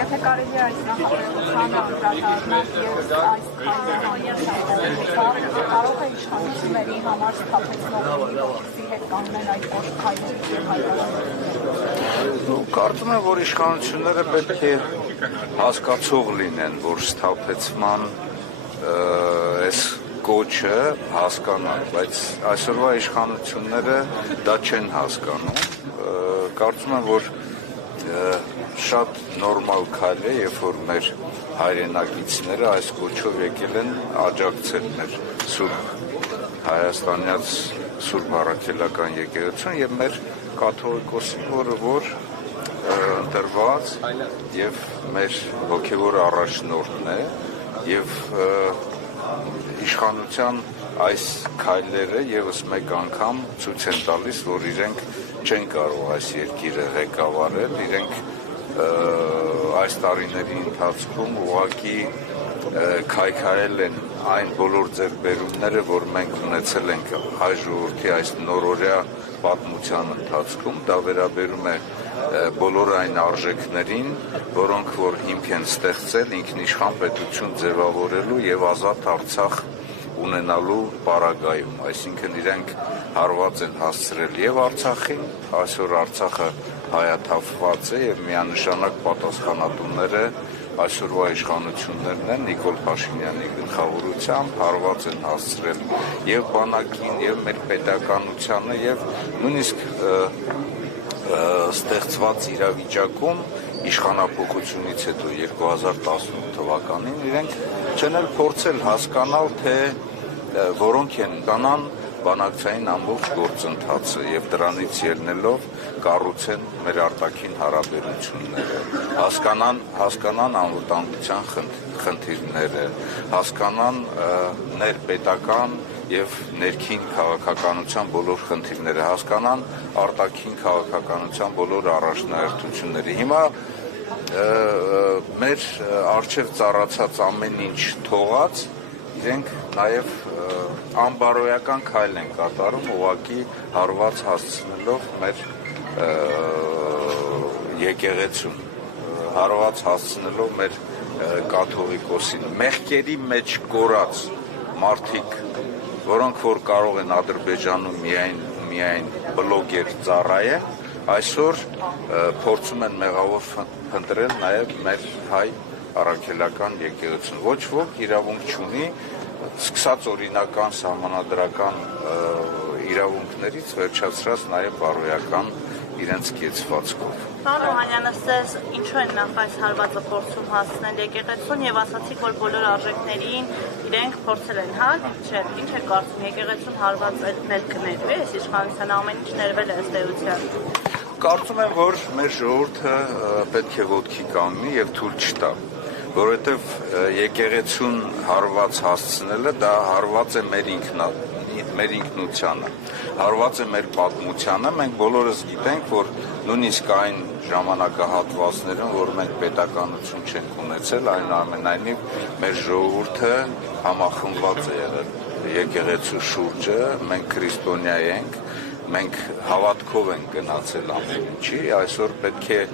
Եթե կարելի է այս նախապետությանը անդրադառնալ և այս քայլերը կարող է իշխանությունների համար սթափեցնող լինի, որպեսզի հետ կանգնեն այդ քայլերից և հայտարարություններից։ Կարծում եմ, որ իշխանությունները պետք է հասկացող լինեն, որ սթափեցման այս կոչը հասկանան, բայց այսօրվա իշխանությունները դա չեն հասկանում։ Կարծում եմ, որ շատ նորմալ քայլ է, երբ որ մեր հայրենակիցները այս կոչով եկել են աջակցել մեր Սուրբ Հայաստանյաց Սուրբ Առաքելական եկեղեցուն եւ մեր կաթողիկոսին, որ ընտրված եւ մեր հոգեվոր առաջնորդն է եւ իշխանության այս քայլերը եւս մեկ անգամ ցույց են տալիս, որ իրենք չեն կարող այս երկիրը ղեկավարել, իրենք այս տարիների ընթացքում ուղղակի քայքայել են այն բոլոր ձեռքբերումները, որ մենք ունեցել ենք հայ ժողովրդի այս նորօրյա պատմության ընթացքում, դա վերաբերում է բոլոր այն արժեքներին, որոնք որ հիմք են ստեղծել ինքնիշխան պետություն ձևավորելու եւ ազատ Արցախ ունենալու պարագայում, այսինքն իրենք հարված են հասցրել եւ Արցախին, այսօր Արցախը հայաթափված է եւ միանշանակ պատասխանատուները այսօրվա իշխանություններն են Նիկոլ Փաշինյանի գլխավորությամբ հարված են հասցրել եւ բանակին եւ մեր պետականությանը եւ նույնիսկ ստեղծված իրավիճակում իշխանապողությունից հետո 2018 թվականին իրենք չեն էլ փորձել հասկանալ, թե որոնք են կանան բանակցային ամբողջ գործընթացը եւ դրանից ելնելով կառուցեն մեր արտաքին հարաբերությունները, հասկանան անվտանգության խնդիրները, հասկանան ներպետական եւ ներքին քաղաքականության բոլոր խնդիրները, հասկանան արտաքին քաղաքականության բոլոր առաջնահերթությունները։ Հիմա մեր առջև ծառացած ամեն ինչ թողած իրենք նաև անբարոյական քայլ են կատարում, ուղղակի հարված հասցնելով մեր եկեղեցուն, հարված հասցնելով մեր կաթողիկոսին, մեղքերի մեջ կորած մարդիկ, որոնք որ կարող են Ադրբեջանում միայն բլոգեր ծառայեն, այսօր փորձում են մեղավոր փնտրել նաև մեր հայ առաքելական եկեղեցուն։ Ոչ ոք իրավունք չունի սկսած օրինական սահմանադրական իրավունքներից վերջացրած նաև բարոյական իրենց կեցվածքով։ Պարոն Օհանյանը, ձեզ ինչու են նախ այս հարվածը փորձում հասցնել եկեղեցուն եւ ասացիք, որ բոլոր արժեքներին իրենք փորձել են, հա, ինչ է կարծում, եկեղեցուն հարվածել կներվի, այս իշխանության ամեն ինչ ներվել է ըստ էության։ Կարծում եմ, որ մեր ժողովուրդը պետք է ոտքի կանգնի եւ թույլ չտա, որովհետեւ եկեղեցուն հարված հասցնելը դա հարված է մեր ինքնությանը, հարված է մեր պատմությանը, մենք բոլորս գիտենք, որ նույնիսկ այն ժամանակահատվածներում, որ մենք պետականություն չենք ունեցել, այնուամենայնիվ մեր ժողովուրդը համախմբված է եղել եկեղեցու շուրջը, մենք քրիստոնյա ենք, մենք հավատքով ենք գնացել ամեն ինչի, այսօր պետք է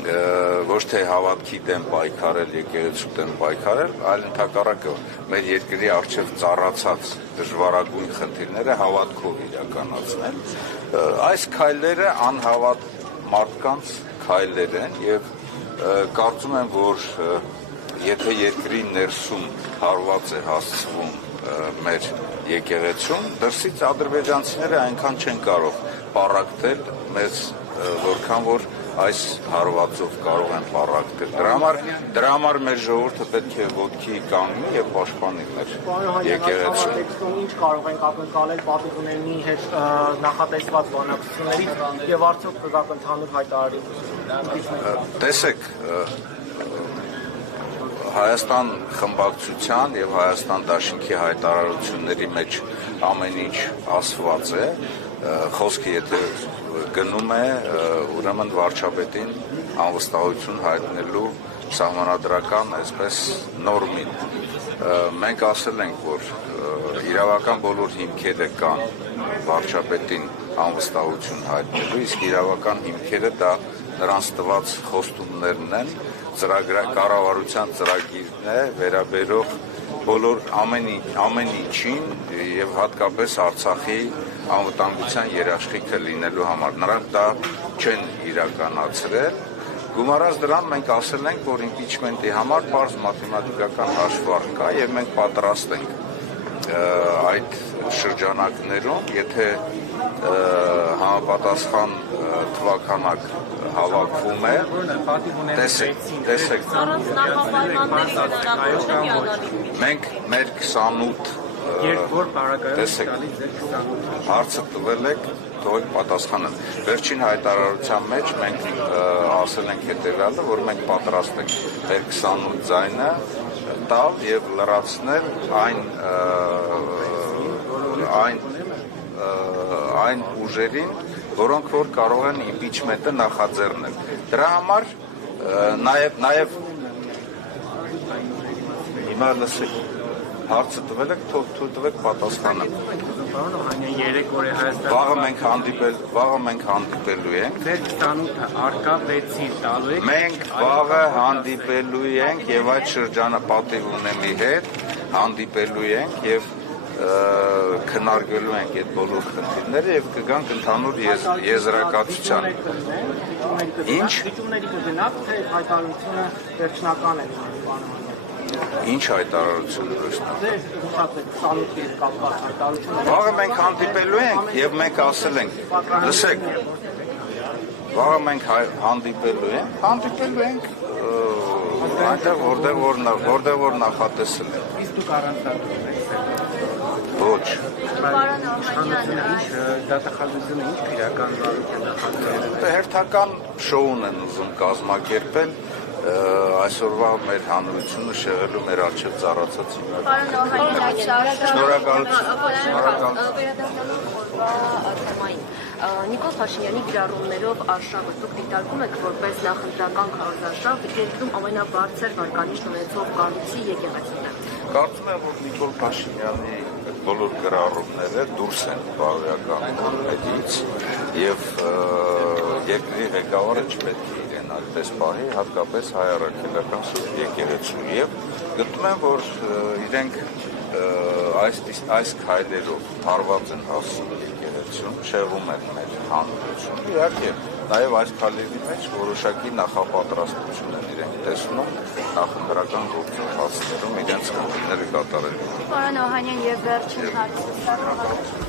ոչ թե հավատքի դեմ պայքարել, եկեղեցու դեմ պայքարել, այլ ընդհակառակը մեր երկրի առջև ծառացած դժվարագույն խնդիրները հավատքով իրականացնել։ Այս քայլերը անհավատ մարդկանց քայլեր են եւ կարծում եմ, որ եթե երկրի ներսում հարված է հասցվում մեր եկեղեցուն, դրսից ադրբեջանցիները այնքան չեն կարող պառակտել մեզ, որքան որ այս հարվածով կարող են պառակտել։ Դրա համար մեր ժողովուրդը պետք է ոտքի կանգնի եւ պաշտպանի մեր եկեղեցուն։ Ինչ կարող ենք ակնկալել պատիվների հետ նախատեսված բանակցություններից եւ արդյոք կգա ընդհանուր հայտարարություն։ Տեսեք, Հայաստան խմբակցության եւ Հայաստան դաշինքի հայտարարությունների մեջ ամեն ինչ ասված է, խոսքը եթե գնում է ուրեմն վարչապետին անվստահություն հայտնելու սահմանադրական այսպես նորմին։ Մենք ասել ենք, որ իրավական բոլոր հիմքերը կան վարչապետին անվստահություն հայտնելու, իսկ իրավական հիմքերը դա նրանց տված խոստումներն են, կառավարության ծրագիրն է վերաբերող բոլոր ամեն ինչին եւ հատկապես Արցախի անվտանգության երաշխիքը լինելու համար։ Նրանք դա չեն իրականացրել։ Գումարած դրան մենք ասել ենք, որ իմպիչմենտի համար բարձ մաթեմատիկական հաշվարկ կա եւ մենք պատրաստ ենք այդ շրջանակներում, եթե համապատասխան թվականակ հավաքվում է, տեսեք, մենք մեր 28 տեսեք, հարցը տվել եք, թողեք պատասխանեմ։ Վերջին հայտարարության մեջ մենք ասել ենք հետևյալը, որ մենք պատրաստ ենք մեր 28 ձայնը տալ եւ լրացնել այն ուժերին, որոնք որ կարող են իմպիչմենտը նախաձեռնել։ Դրա համար նաև հիմա լսեք, հարցը տվել եք, թույլ տվեք պատասխանեմ։ Վաղը մենք հանդիպելու ենք։ Ձեր 28-ը արկա 6-ին տալու եք։ Մենք վաղը հանդիպելու ենք եւ այդ շրջանը պատիվ ունեմի հետ հանդիպելու ենք եւ քննարկելու ենք այդ բոլոր խնդիրները եւ կգանք ընդհանուր եզրակացության։ Ինչ հայտարարությունը վերջնական է։ Ինչ հայտարարություն Վաղը մենք հանդիպելու ենք եւ մենք ասել ենք, լսեք, վաղը մենք հանդիպելու ենք որտեղ որ նախատեսել ենք։ Իսկ դուք առանց Ոչ։ Դատախազությունը ինչ քրական վարություն նախաձեռնել։ Հերթական շոուն են ուզում կազմակերպել այսօրվա մեր հանրությունը շեղելու մեր առջև ծառացած։ Նիկոլ Փաշինյանի գրառումներով արշավը դուք դիտարկում եք որպես նախընտրական քարոզարշավ երկրում ամենաբարձր վարկանիշ ունեցող կառույցի եկեղեցին է։ Կարծում եմ, որ Նիկոլ Փաշինյանի բոլոր գրառումները դուրս են բարոյական կողմից եւ երկրի ղեկավարը չպետք է իրեն այդպես պահի, հատկապես հայ առաքելական սուրբ եկեղեցու եւ գտնում եմ, որ իրենք այս քայլերով հարված են հասցնում եկեղեցուն, շեղում են մեր հանրությունը։ Իհարկե, նաև այս քայլերի մեջ որոշակի նախապատրաստություն են իրենք տեսնում նախընտրական գործընթացներում իրենց խնդիրները կատարելու։ Պարոն Օհանյան, եւ վերջին հարցը